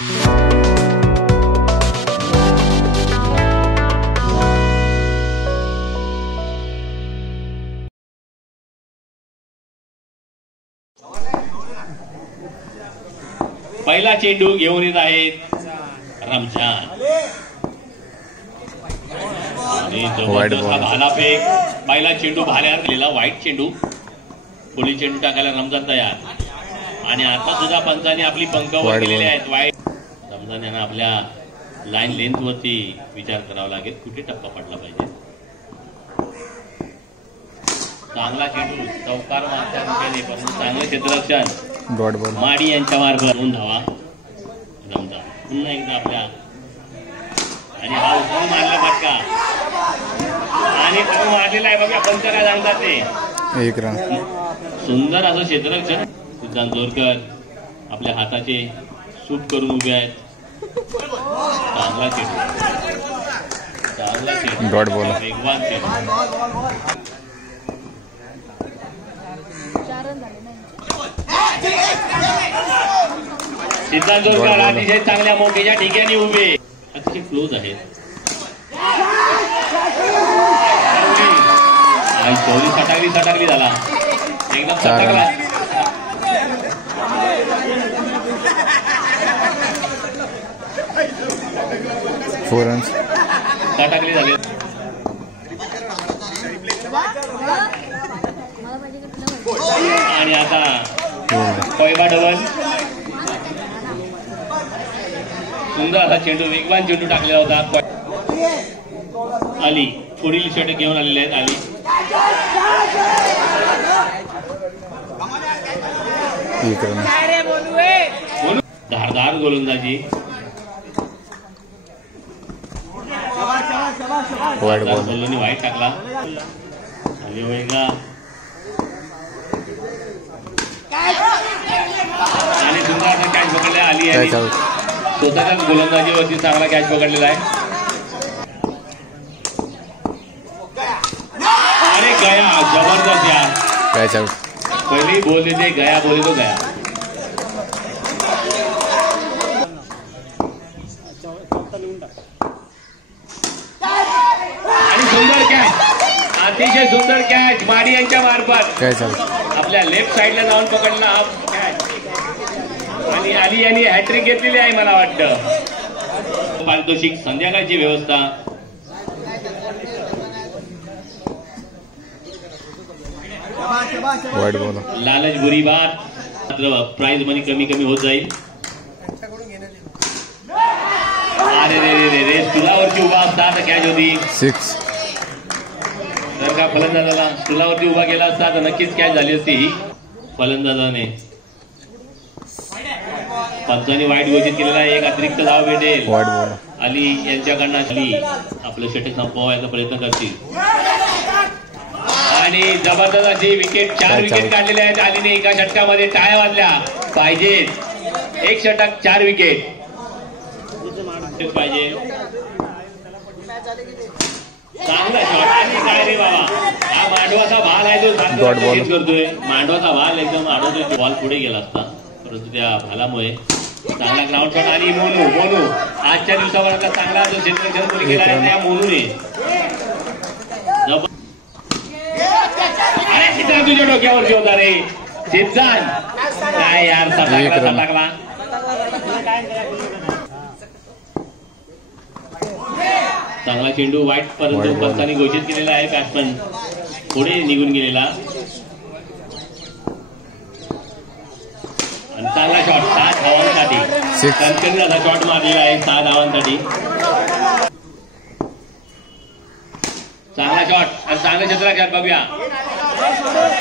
पहिला चेंडू घेऊन येत आहेत रमजान आणि जबरदस्त भालाफेक. पहिला चेंडू भाल्यावर गेलेला वाईट चेंडू. पुढील चेंडू टाकायला रमजान तयार आणि आता सुद्धा पंचाने आपली पंखावर केलेले आहेत. वाईट रमजान यांना आपल्या लाईन लेंथ वरती विचार करावा लागेल कुठे टप्पा पडला पाहिजे. चांगला चेंडू चौकार मारच्या दिशेने परंतु चांगलं क्षेत्ररक्षण माडी यांच्या मार्फत 2 धावा. रमजान पुन्हा एकदा आपल्या आणि हा उचलून मारला फटका आणि तो मारलेला आहे बघा. पंच काय सांगतात ते एक रन. सुंदर असं क्षेत्ररक्षण. सिद्धांत जोरकर आपल्या हाताचे सूट करून उभे आहेत. चांगला चेंडू चांगला चेंडू वेगवान चेंडू. सिद्धांत जोरकर अतिशय चांगल्या मोठ्याच्या ठिकाणी उभे अतिशय क्लोज आहेत. सटाकली झाला एकदम सटकला. सटाकली झाली आणि आता कोयबा डबल. सुंदर असा चेंडू वेगवान चेंडू टाकलेला होता. आली पुढील षटक घेऊन आलेले आहेत. आली धारदार गोलंदाजी. बल्लूनी वाईट टाकला. आली वेगळा आणि सुंदर असा कॅच पकडला. आली आणि स्वतःच्याच गोलंदाजीवरती चांगला कॅच पकडलेला आहे. अरे गया जबरदस्त यार. पहिली बोल देते गया बोले तो गया. आणि सुंदर कॅच अतिशय सुंदर कॅच माडी यांच्या मार्फत आपल्या लेफ्ट साईडला जाऊन पकडला हा कॅच आणि आली यांनी हॅट्रिक घेतलेली आहे मला वाटतं. पारितोषिक संध्याकाळची व्यवस्था. लालच बुरी बात. प्राइज मनी कमी कमी होत जाईल. अरे रे रे रे रे स्टुलावरती उभा असता तर कॅच होती. 6 जर का फलंदाजाला स्टुलावरती उभा केला असता तर नक्कीच कॅच झाली असती ही. फलंदाजाने पंचांनी वाईट घोषित केलेला एक अतिरिक्त धाव भेटेल. अली यांच्याकडनं अली आपलं षटक संपवायचा प्रयत्न करतील आणि जबरदस्त अशी विकेट 4 विकेट काढलेल्या आहेत. अलीने एका षटकामध्ये टाळ्या वाजल्या पाहिजेत. एक षटक 4 विकेट पाहिजे. चांगला शॉट आणि काय रे बाबा हा मांडवाचा भाल आहे तो करतोय. मांडवाचा भाल एकदम अडवतोय. बॉल पुढे गेला असता परंतु त्या भालामुळे चांगला ग्राउंड शॉट. आणि मोनू आजच्या दिवसावर चांगला जो क्षेत्ररक्षण कोणी केला आहे त्या मोनूने. अरे सिद्धांत तुझ्या डोक्यावरती होता रे सिद्धांत. काय यार सटाकला. चांगला चेंडू वाईट परंतु पंचांनी घोषित केलेला आहे. बॅट्समन पुढे निघून गेलेला आणि चांगला शॉट 7 धावांसाठी. कणकणी असा शॉट मारलेला आहे 6 धावांसाठी. चांगला शॉट आणि चांगलं क्षेत्ररक्षण बघूया.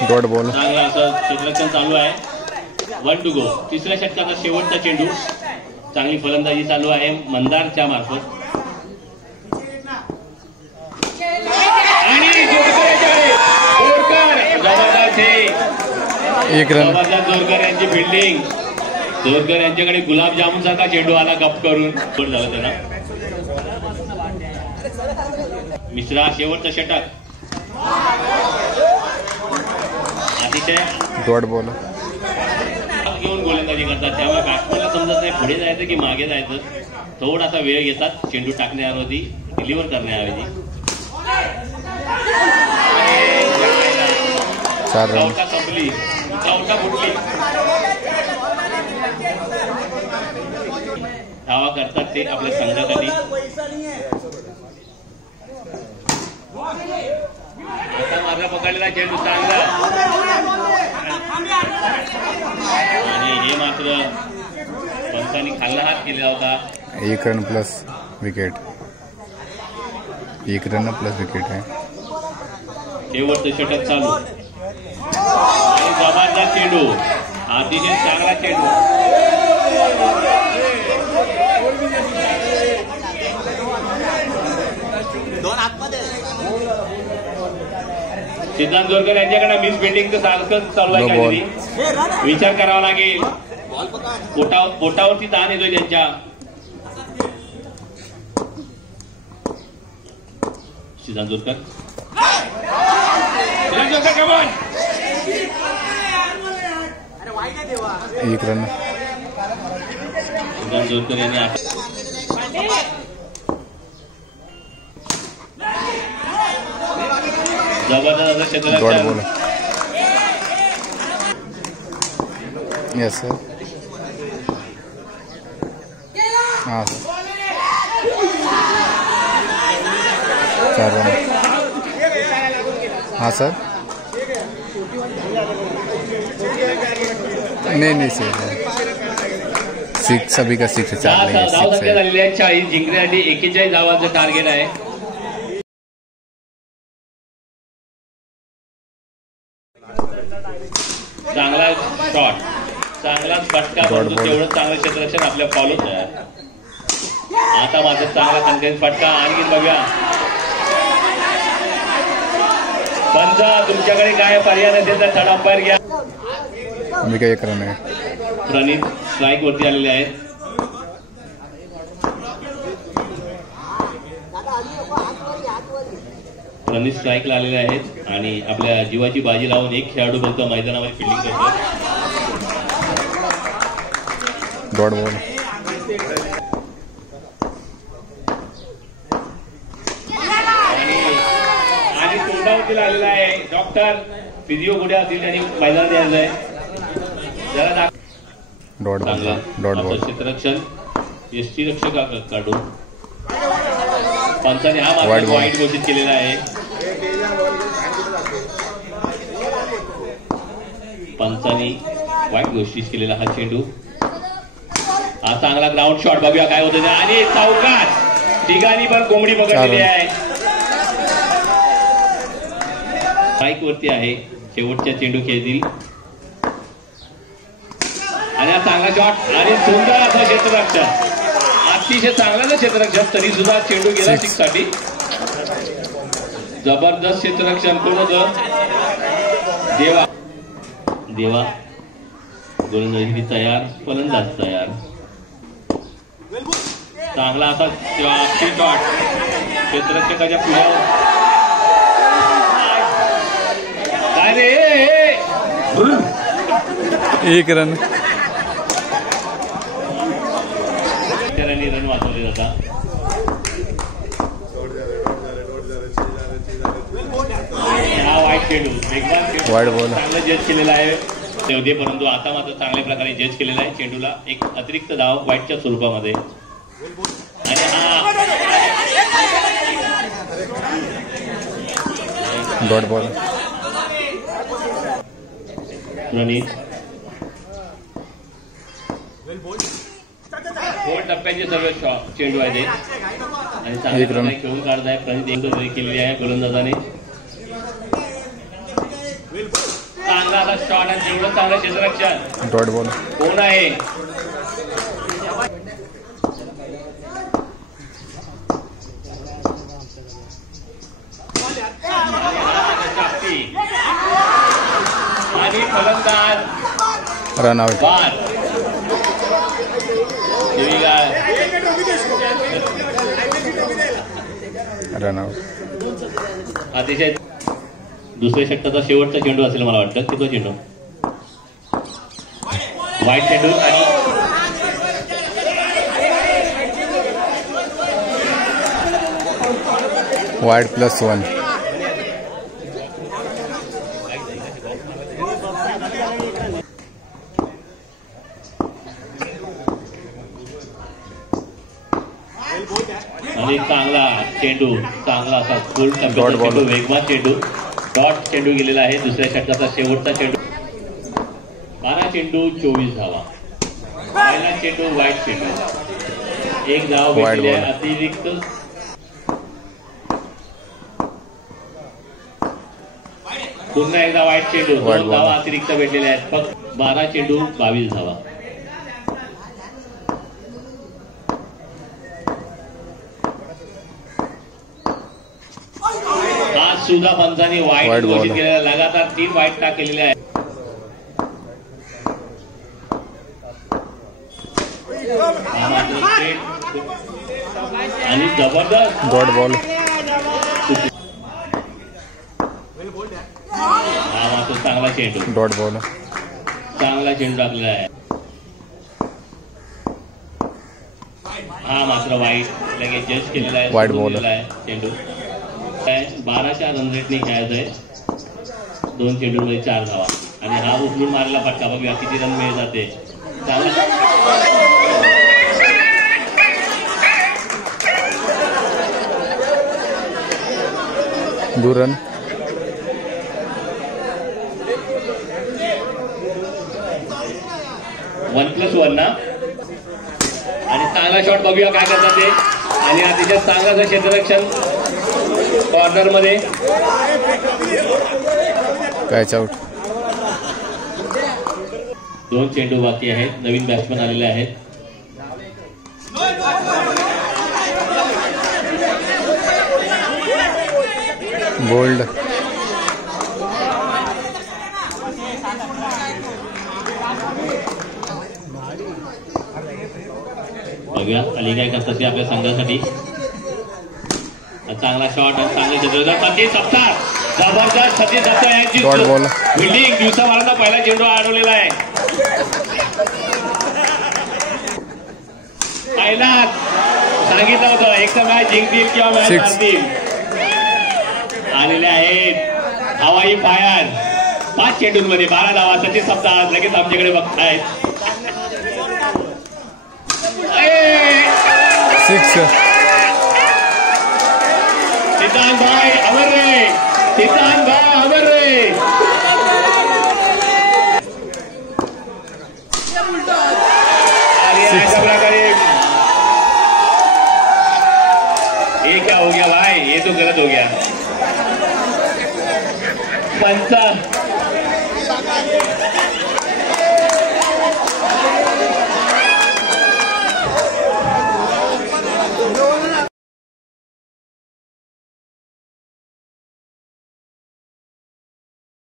चांगला असं क्षेत्ररक्षण चालू आहे. 1 to go. तिसऱ्या षटकाचा शेवटचा चेंडू. चांगली फलंदाजी चालू आहे मंदारच्या मार्फत. आणि जबरदस्त जोरकर यांची फिल्डिंग. जोरकर यांच्याकडे गुलाबजामुन सारखा चेंडू आला गप करून झाला त्याला. मिश्रा शेवटचं षटक अतिशय बॉल घेऊन गोलंदाजी फलंदाजी करतात, त्यामुळे बॅट्समॅनला समजत नाही पुढे जायचं की मागे जायचं. थोडासा वेळ घेतात चेंडू टाकण्याऐवजी, डिलिव्हर करण्याऐवजी. चौथा संपली, चौथा फुटली. धावा करतात ते आपल्या संघासाठी. आता माझा पकडलेला चेंडू चांगला आणि हे मात्र पंचांनी खाल्ला हात केलेला होता. 1 run plus wicket, 1 run plus wicket आहे. शेवटचं षटक चालू आणि जबरदस्त चेंडू, अतिशय चांगला चेंडू. सिद्धांत जोरकर यांच्याकडे मिस फिल्डिंगचं सारखं चालू आहे. काहीतरी विचार करावा लागेल. पोटावरती ताण येतोय त्यांच्या. सिद्धांत जोरकर, कमॉन. 1 रन. सिद्धांत जोरकर यांनी जबरदस्त क्षेत्ररक्षण. Yes sir. हाँ सर. 4 रन. हाँ सर. नहीं सर, 6 सभी का 6 है. 4 धावसंख्या झालेली आहे 40. जिंकण्यासाठी 41 धावांचं टार्गेट आहे. चांगला शॉट, चांगलाच फटका, परंतु तेवढं चांगलं क्षेत्ररक्षण आपल्या फॉलोच आहे. आता मात्र चांगला कणकणीत फटका. आणखी बघा पंच, तुमच्याकडे काय पर्याय नसेल तर थर्ड अंपायर घ्या. मी काय 1 रन आहे. प्रणित स्ट्राईक वरती आलेले आहेत. प्रणित स्ट्राईकला आलेले आहेत आणि आपल्या जीवाची बाजी लावून एक खेळाडू फक्त मैदानावर फिल्डिंग करतो. Dot ball. आणि तोंडावरती आलेला आहे. डॉक्टर फिजिओ कुठे असतील त्यांनी मैदानात यायचं आहे. जरा डॉट बॉल. क्षेत्ररक्षण यष्टीरक्षकाकडून पंचाने हा मात्र वाईट घोषित केलेला आहे. पंचांनी वाईट घोषित केलेला हा चेंडू. हा चांगला ग्राउंड शॉट, बघूया काय होतं. आणि चौकात तिघांनी पण कोंबडी पकडलेली आहे. स्ट्राईक वरती आहे. शेवटच्या चेंडू खेळतील आणि हा चांगला शॉट आणि सुंदर असं क्षेत्ररक्षण, अतिशय चांगला क्षेत्ररक्षण. तरी सुद्धा चेंडू गेला 6 साठी. जबरदस्त क्षेत्ररक्षण. कोण होतं? देवा. देवा गोलंदाजी तयार, फलंदाज तयार. चांगला असा शॉट क्षेत्ररक्षकाच्या पुढ्यावर. काय रे, 1 रन. रन वाचवले जातात. हा वाईट चेंडू, वाईट बॉल चांगलं जज केलेला आहे होते, परंतु आता मात्र चांगल्या प्रकारे जज केलेला आहे. चेंडूला एक अतिरिक्त धाव वाईटच्या स्वरूपामध्ये. आणि हा डॉट बॉल. प्रणित दोन टप्प्याचे सर्व चेंडू आहे ते आणि चांगल्या प्रकारे खेळून काढत आहे. प्रणित एक केलेली आहे गोलंदाजाने. चांगला आता शॉट आणि जेवढं चांगलं क्षेत्ररक्षण. डॉट बॉल कोण आहे? आणि फलंदाज रन आउट. Run out. अतिशय दुसऱ्या षटकाचा शेवटचा चेंडू असेल मला वाटतं. किती चेंडू वाईट चेंडू आणि वाईड +1. आणि चांगला चेंडू, चांगला असा फुल चेंडू, वेगवान चेंडू, डॉट चेंडू गेलेला आहे. दुसऱ्या षटकाचा शेवटचा चेंडू. 12 चेंडू 24 धावा. पहिला चेंडू वाईट चेंडू, 1 धाव भेटली आहे. अतिरिक्त पुन्हा एकदा वाईट चेंडू, 2 धावा अतिरिक्त भेटलेल्या आहेत. फक्त 12 चेंडू 22 धावा. आज सुद्धा पंचांनी वाईट घोषित केलेला, लगातार 3 वाईट टाकलेल्या आहेत. आणि जबरदस्त डॉट बॉल. हा मात्र चांगला चेंडू, डॉट बॉल. चांगला चेंडू टाकलेला आहे. हा मात्र वाईट लगेच जज केलेला आहे. वाईट बॉल आहे चेंडू. 12च्या रन रेटने खेळायचं आहे. 2 चेंडूमध्ये 4 धावा. आणि हा उचलून मारलेला फटका बघूया किती रन मिळत जाते. चांगला 2 रन. +1 ना. आणि चांगला शॉट बघूया काय करतात ते. आणि अतिशय चांगलं क्षेत्ररक्षण कॉर्नर मध्ये. Catch out. 2 चेंडू बाकी आहेत. नवीन बॅट्समन आलेले आहेत. बोल्ड. बघूया अली काय करतात ते आपल्या संघासाठी. चांगला शॉट आणि चांगले क्षेत्ररक्षण. सतीश सप्तार, जबरदस्त सतीश सप्तार यांची फिल्डिंग. दिवसाभरांना पहिला चेंडू अडवलेला आहे. पहिलाच सांगितलं होतं एक तर मॅच जिंकतील किंवा मॅच हारतील. आलेले आहेत हवाई फायर. 5 चेंडूंमध्ये 12 धावा. सतीश सप्तार लगेच आमच्याकडे बघतायत. 6. सिद्धांत भाई अमर रे, सिद्धांत भाई अमर रे. ऐसा प्रकारे ये क्या हो गया भाई, ये तो गलत हो गया. पंचा